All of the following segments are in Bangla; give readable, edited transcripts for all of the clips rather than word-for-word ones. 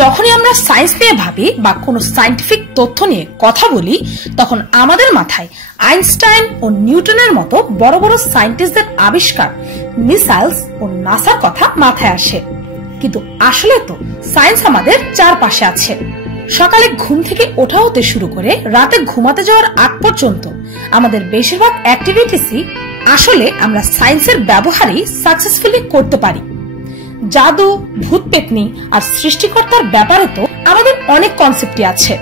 যখনই আমরা সায়েন্স নিয়ে ভাবি বা কোনো সায়েন্টিফিক তথ্য নিয়ে কথা বলি, তখন আমাদের মাথায় আইনস্টাইন ও নিউটনের মতো বড় বড় সায়েন্টিস্টদের আবিষ্কার, মিসাইলস ও নাসার কথা মাথায় আসে। কিন্তু আসলে তো সায়েন্স আমাদের চারপাশে আছে। সকালে ঘুম থেকে ওঠা হতে শুরু করে রাতে ঘুমাতে যাওয়ার আগ পর্যন্ত আমাদের বেশিরভাগ অ্যাক্টিভিটিসই আসলে আমরা সায়েন্সের ব্যবহারই সাকসেসফুলি করতে পারি। জাদু, ভূত পেতনি আর সৃষ্টিকর্তার ব্যাপারে তো আমাদের অনেক কনসেপ্টই আছে,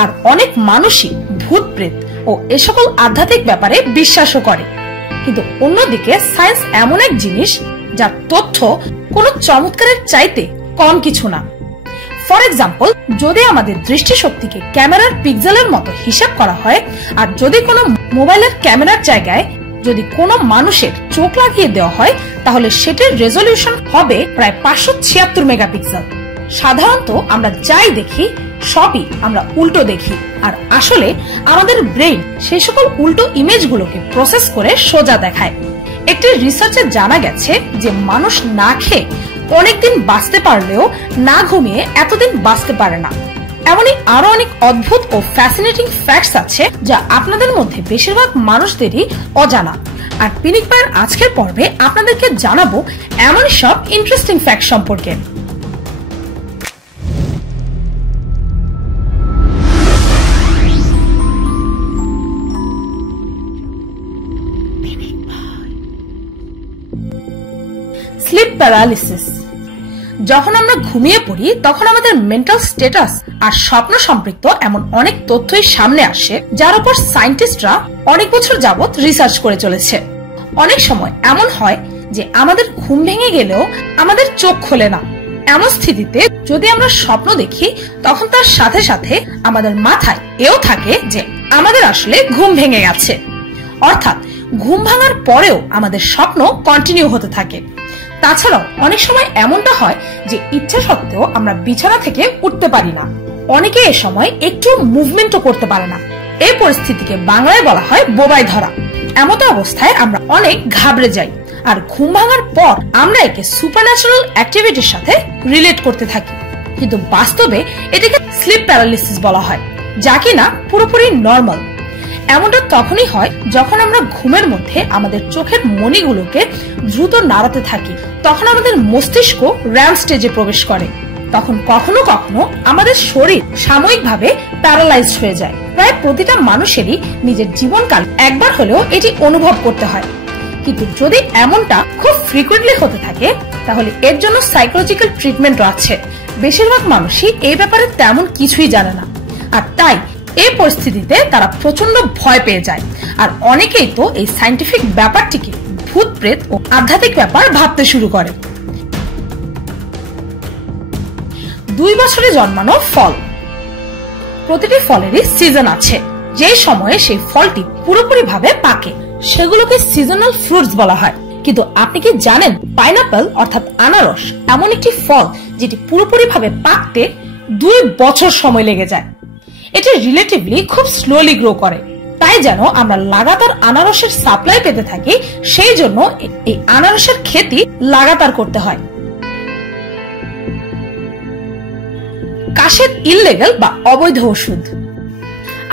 আর অনেক মানুষই ভূত প্রেত ও এ সকল আধ্যাত্মিক ব্যাপারে বিশ্বাসও করে। কিন্তু অন্যদিকে সায়েন্স এমন এক জিনিস যার তথ্য কোনো চমৎকারের চাইতে কম কিছু না। ফর এক্সাম্পল, যদি আমাদের দৃষ্টিশক্তিকে ক্যামেরার পিক্সেলের মতো হিসাব করা হয়, আর যদি কোনো মোবাইলের ক্যামেরার জায়গায় যদি কোনো মানুষের চোখ লাগিয়ে দেওয়া হয়, তাহলে সেটির রেজলিউশন হবে প্রায় 576 মেগাপিক্সেল। সাধারণত আমরা যাই দেখি সবই আমরা উল্টো দেখি, আর আসলে আমাদের ব্রেইন সেই সকল উল্টো ইমেজগুলোকে প্রসেস করে সোজা দেখায়। একটি রিসার্চে জানা গেছে যে মানুষ না খেয়ে অনেকদিন বাঁচতে পারলেও না ঘুমিয়ে এতদিন বাঁচতে পারে না। এমনই আরো অনেক অদ্ভুত ও ফ্যাসিনেটিং ফ্যাক্টস আছে যা আপনাদের মধ্যে বেশিরভাগ মানুষদেরই অজানা। আর পিনিক পায়ের আজকের পর্বে আপনাদেরকে জানাবো এমন সব ইন্টারেস্টিং ফ্যাক্ট সম্পর্কে। Sleep paralysis. যখন আমরা ঘুমিয়ে পড়ি তখন আমাদের মেন্টাল স্ট্যাটাস আর স্বপ্ন সম্পৃক্ত এমন অনেক তথ্যই সামনে আসে, যার উপর সায়েন্টিস্টরা অনেক বছর যাবত রিসার্চ করে চলেছে। অনেক সময় এমন হয় যে আমাদের ঘুম ভেঙে গেলেও আমাদের চোখ খোলে না। এমন স্থিতিতে যদি আমরা স্বপ্ন দেখি, তখন তার সাথে সাথে আমাদের মাথায় এও থাকে যে আমাদের আসলে ঘুম ভেঙে গেছে। অর্থাৎ ঘুম ভাঙার পরেও আমাদের স্বপ্ন কন্টিনিউ হতে থাকে। তাছাড়াও অনেক সময় এমনটা হয় যে ইচ্ছা সত্ত্বেও আমরা বিছানা থেকে উঠতে পারি না। অনেকে এ সময় একটু মুভমেন্টও করতে পারে না। এই পরিস্থিতিকে বাংলায় বলা হয় বোবায় ধরা। এমত অবস্থায় আমরা অনেক ঘাবড়ে যাই, আর ঘুম ভাঙার পর আমরা একে সুপারন্যাচুরাল অ্যাক্টিভিটির সাথে রিলেট করতে থাকি। কিন্তু বাস্তবে এটাকে স্লিপ প্যারালিসিস বলা হয়, যা কিনা পুরোপুরি নর্মাল। এমনটা তখনই হয় যখন আমরা ঘুমের মধ্যে আমাদের চোখের মণিগুলোকে দ্রুত নাড়াতে থাকি। তখন আমাদের মস্তিষ্ক র্যাম স্টেজে প্রবেশ করে। তখন কখনো কখনো আমাদের শরীর সাময়িকভাবে প্যারালাইজড হয়ে যায়। প্রায় প্রতিটা মানুষেরই নিজের জীবনকাল একবার হলেও এটি অনুভব করতে হয়। কিন্তু যদি এমনটা খুব ফ্রিকুয়েন্টলি হতে থাকে, তাহলে এর জন্য সাইকোলজিক্যাল ট্রিটমেন্টও আছে। বেশিরভাগ মানুষই এই ব্যাপারে তেমন কিছুই জানে না, আর তাই এই পরিস্থিতিতে তারা প্রচন্ড ভয় পেয়ে যায়। আর অনেকেই তো এই সায়েন্টিফিক ব্যাপারটিকে ভূত প্রেত ও আধ্যাত্মিক ব্যাপার ভাবতে শুরু করে। 2 বছরে জন্মানো ফল। প্রতিটি ফলেরই সিজন আছে, যে সময়ে সেই ফলটি পুরোপুরি ভাবে পাকে সেগুলোকে সিজনাল ফ্রুটস বলা হয়। কিন্তু আপনি কি জানেন, পাইনাপল অর্থাৎ আনারস এমন একটি ফল যেটি পুরোপুরি ভাবে পাকতে 2 বছর সময় লেগে যায়। এটি রিলেটিভলি খুব স্লোলি গ্রো করে। তাই যেন আমরা লাগাতার আনারসের সাপ্লাই পেতে থাকি, সেই জন্য এই আনারসের খেতি লাগাতার করতে হয়। কাশের ইললিগ্যাল বা অবৈধ ওষুধ।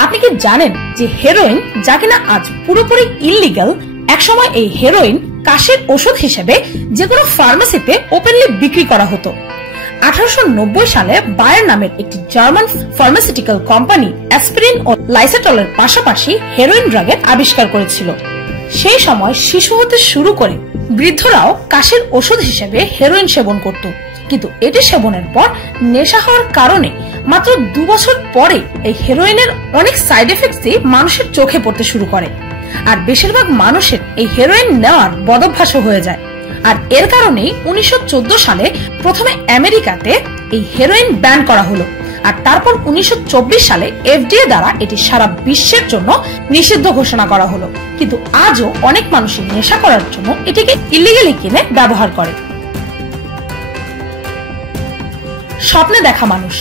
আপনি কি জানেন যে হেরোইন, যা কিনা আজ পুরোপুরি ইললিগ্যাল, একসময় এই হেরোইন কাশের ওষুধ হিসেবে যে কোনো ফার্মেসিতে ওপেনলি বিক্রি করা হতো। 1890 সালে বায়ার নামের একটি জার্মান ফার্মাসিউটিক্যাল কোম্পানি অ্যাসপিরিন ও লাইসেটলের পাশাপাশি হেরোইন ড্রাগের আবিষ্কার করেছিল। সেই সময় শিশু হতে শুরু করে বৃদ্ধরাও কাশের ওষুধ হিসেবে হেরোইন সেবন করত। কিন্তু এটি সেবনের পর নেশা হওয়ার কারণে মাত্র 2 বছর পরে এই হেরোইনের অনেক সাইড এফেক্টসই মানুষের চোখে পড়তে শুরু করে। আর বেশিরভাগ মানুষের এই হেরোইন নেওয়ার বদভ্যাসও হয়ে যায়। আর এর কারণেই 1914 সালে প্রথমে আমেরিকাতে এই হেরোইন ব্যান করা হলো, আর তারপর 1924 সালে FDA দ্বারা এটি সারা বিশ্বের জন্য নিষিদ্ধ ঘোষণা করা হলো। কিন্তু আজও অনেক মানুষই নেশা করার জন্য এটিকে ইলিগালি কিনে ব্যবহার করে। স্বপ্নে দেখা মানুষ।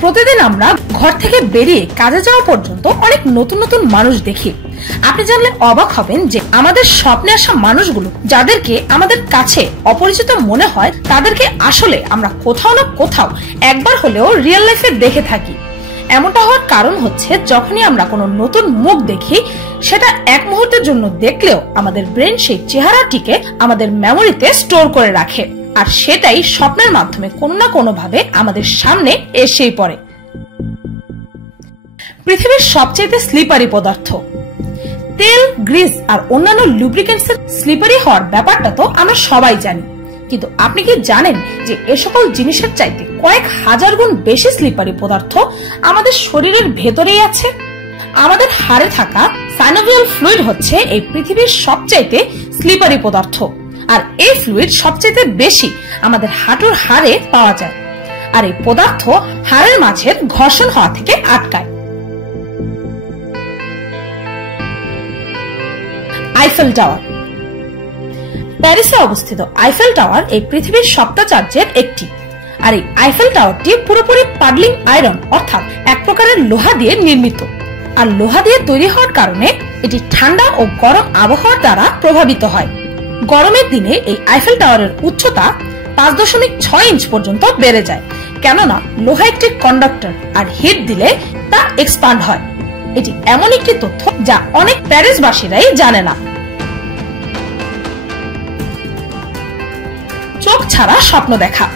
প্রতিদিন আমরা ঘর থেকে বেরিয়ে কাজে যাওয়া পর্যন্ত অনেক নতুন নতুন মানুষ দেখি। আপনি জানলে অবাক হবেন যে আমাদের স্বপ্নে আসা মানুষগুলো যাদেরকে আমাদের কাছে অপরিচিত মনে হয়, তাদেরকে আসলে আমরা কোথাও না কোথাও একবার হলেও রিয়েল লাইফে দেখে থাকি। এমনটা হওয়ার কারণ হচ্ছে, যখনই আমরা কোনো নতুন মুখ দেখি, সেটা এক মুহূর্তের জন্য দেখলেও আমাদের ব্রেন সেই চেহারাটিকে আমাদের মেমোরিতে স্টোর করে রাখে, আর সেটাই স্বপ্নের মাধ্যমে কোনো না কোনো ভাবে আমাদের সামনে এসেই পড়ে। পৃথিবীর সবচেয়ে স্লিপারি পদার্থ। তেল, গ্রিস আর অন্যান্য লুব্রিকেন্টস এর স্লিপারি হওয়ার ব্যাপারটা তো আমরা সবাই জানি, কিন্তু আপনি কি জানেন যে এ সকল জিনিসের চাইতে কয়েক হাজার গুণ বেশি স্লিপারি পদার্থ আমাদের শরীরের ভেতরেই আছে? আমাদের হাড়ে থাকা সাইনোভিয়াল ফ্লুইড হচ্ছে এই পৃথিবীর সবচাইতে স্লিপারি পদার্থ, আর এই ফ্লুইড সবচাইতে বেশি আমাদের হাঁটুর হাড়ে পাওয়া যায়, আর এই পদার্থ হাড়ের মাঝের ঘর্ষণ হওয়া থেকে আটকায়। Eiffel tower. প্যারিসে অবস্থিত আইফেল টাওয়ার এই পৃথিবীর সপ্তাচার্যের একটি, আর এই আইফেল টাওয়ারটি পুরোপুরি পাডলিং আয়রন অর্থাৎ এক প্রকারের লোহা দিয়ে নির্মিত, আর লোহা দিয়ে তৈরি হওয়ার কারণে এটি ঠান্ডা ও গরম আবহাওয়ার দ্বারা প্রভাবিত হয়। গরমের দিনে এই আইফেল টাওয়ারের উচ্চতা 5.6 ইঞ্চ পর্যন্ত বেড়ে যায়, কেননা লোহা একটি কন্ডাক্টর, আর হিট দিলে তা এক্সপান্ড হয়। এটি এমন একটি তথ্য যা অনেক প্যারিসবাসীরাই জানে না। চোখ ছাড়া স্বপ্ন দেখা।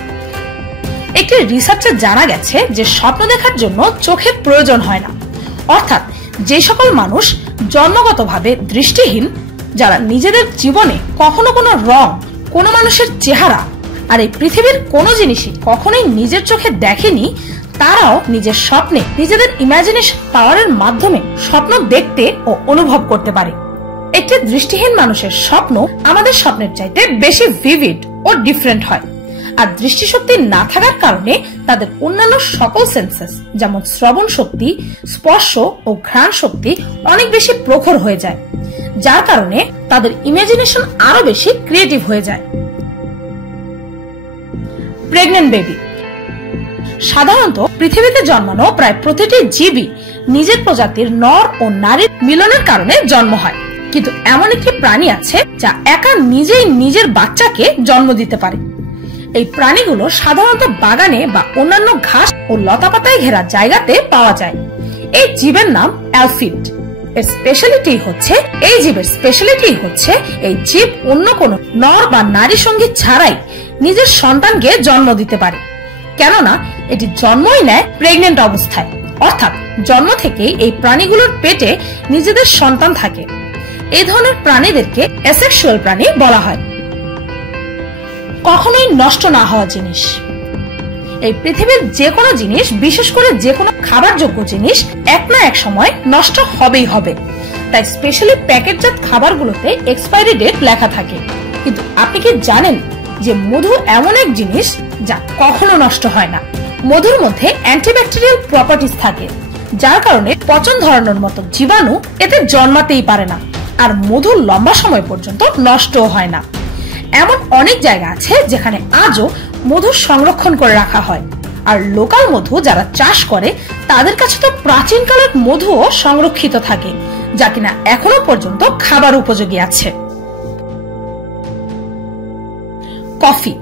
একটি রিসার্চে জানা গেছে যে স্বপ্ন দেখার জন্য চোখের প্রয়োজন হয় না, অর্থাৎ যে সকল মানুষ জন্মগতভাবে দৃষ্টিহীন, যারা নিজেদের জীবনে কখনো কোনো রং, কোনো মানুষের চেহারা আর এই পৃথিবীর কোনো জিনিসই কখনোই নিজের চোখে দেখেনি, তারাও নিজের স্বপ্নে নিজেদের ইমাজিনেশন পাওয়ারের মাধ্যমে স্বপ্ন দেখতে ও অনুভব করতে পারে। একটি দৃষ্টিহীন মানুষের স্বপ্ন আমাদের স্বপ্নের চাইতে বেশি ভিভিড ও ডিফারেন্ট হয়, আর দৃষ্টিশক্তি না থাকার কারণে তাদের অন্যান্য সকল সেন্সেস যেমন শ্রবণ শক্তি, স্পর্শ ও ঘ্রাণ শক্তি অনেক বেশি প্রখর হয়ে যায়, যার কারণে তাদের ইমাজিনেশন আরো বেশি ক্রিয়েটিভ হয়ে যায়। Pregnant baby. সাধারণত পৃথিবীতে জন্মানো প্রায় প্রতিটি জীবই নিজের প্রজাতির নর ও নারীর মিলনের কারণে জন্ম হয়, কিন্তু এমন একটি প্রাণী আছে যা একা নিজেই নিজের বাচ্চাকে জন্ম দিতে পারে। এই প্রাণীগুলো সাধারণত বাগানে বা অন্যান্য ঘাস ও লতাপাতায় ঘেরা জায়গাতে পাওয়া যায়। এই জীবের নাম অ্যালফিড। এই জীবের স্পেশালিটি হচ্ছে এই জীব অন্য কোনো নর বা নারী সঙ্গী ছাড়াই নিজের সন্তানকে জন্ম দিতে পারে, কেননা এটি জন্মই নেয় প্রেগনেন্ট অবস্থায়, অর্থাৎ জন্ম থেকেই এই প্রাণীগুলোর পেটে নিজেদের সন্তান থাকে। এই ধরনের প্রাণীদেরকে অ্যাসেক্সুয়াল প্রাণী বলা হয়। কখনোই নষ্ট না হওয়া জিনিস। এই পৃথিবীর যে কোনো জিনিস, বিশেষ করে যে কোনো খাবার যোগ্য জিনিস এক না এক সময় নষ্ট হবেই হবে, তাই স্পেশালি প্যাকেটজাত খাবারগুলোতে এক্সপায়ারি ডেট লেখা থাকে। কিন্তু আপনি কি জানেন যে মধু এমন এক জিনিস যা কখনো নষ্ট হয় না? মধুর মধ্যে অ্যান্টিব্যাকটেরিয়াল প্রপার্টিজ থাকে, যার কারণে পচন ধরানোর মতো জীবাণু এতে জন্মাতেই পারে না, আর মধু লম্বা সময় পর্যন্ত নষ্টও হয় না। এমন অনেক জায়গা আছে যেখানে আজও মধু সংরক্ষণ করে রাখা হয়, আর লোকাল মধু যারা চাষ করে তাদের কাছে তো প্রাচীনকালের মধুও সংরক্ষিত থাকে, যা কিনা এখনো পর্যন্ত খাবার উপযোগী আছে। কফি।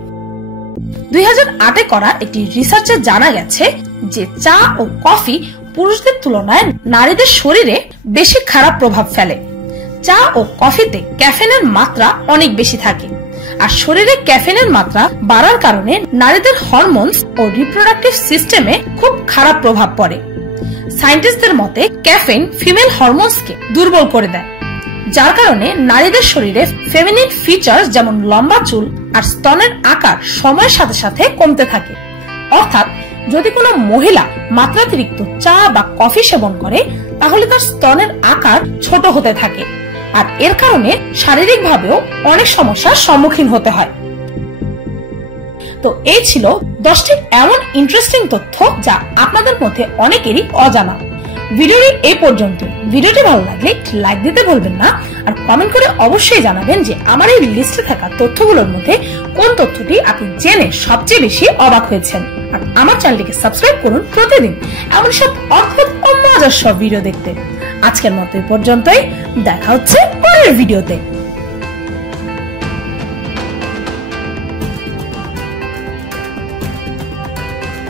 2008-এ করা একটি রিসার্চে জানা গেছে যে চা ও কফি পুরুষদের তুলনায় নারীদের শরীরে বেশি খারাপ প্রভাব ফেলে। চা ও কফিতে ক্যাফেনের মাত্রা অনেক বেশি থাকে, আর শরীরে ক্যাফেনের মাত্রা বাড়ার কারণে নারীদের হরমোনস ও রিপ্রোডাক্টিভ সিস্টেমে খুব খারাপ প্রভাব পড়ে। সায়েন্টিস্টদের মতে ক্যাফেইন ফিমেল হরমোনসকে দুর্বল করে দেয়, যার কারণে নারীদের শরীরে ফেমিনিন ফিচার্স যেমন লম্বা চুল আর স্তনের আকার সময়ের সাথে সাথে কমতে থাকে। অর্থাৎ যদি কোনো মহিলা মাত্রাতিরিক্ত চা বা কফি সেবন করে, তাহলে তার স্তনের আকার ছোট হতে থাকে, আর এর কারণে শারীরিকভাবেও অনেক সমস্যার সম্মুখীন হতে হয়। তো এই ছিল 10টি এমন ইন্টারেস্টিং তথ্য যা আপনাদের মধ্যে অনেকেরই অজানা। ভিডিওটি এই পর্যন্ত। ভিডিওটি ভালো লাগলে লাইক দিতে ভুলবেন না, আর কমেন্ট করে অবশ্যই জানাবেন যে আমার এই লিস্টে থাকা তথ্যগুলোর মধ্যে কোন তথ্যটি আপনি জেনে সবচেয়ে বেশি অবাক হয়েছেন। আর আমার চ্যানেলটিকে সাবস্ক্রাইব করুন প্রতিদিন এমন সব অদ্ভুত ও মজার সব ভিডিও দেখতে। আজকের মতো এই পর্যন্তই, দেখা হচ্ছে পরের ভিডিওতে।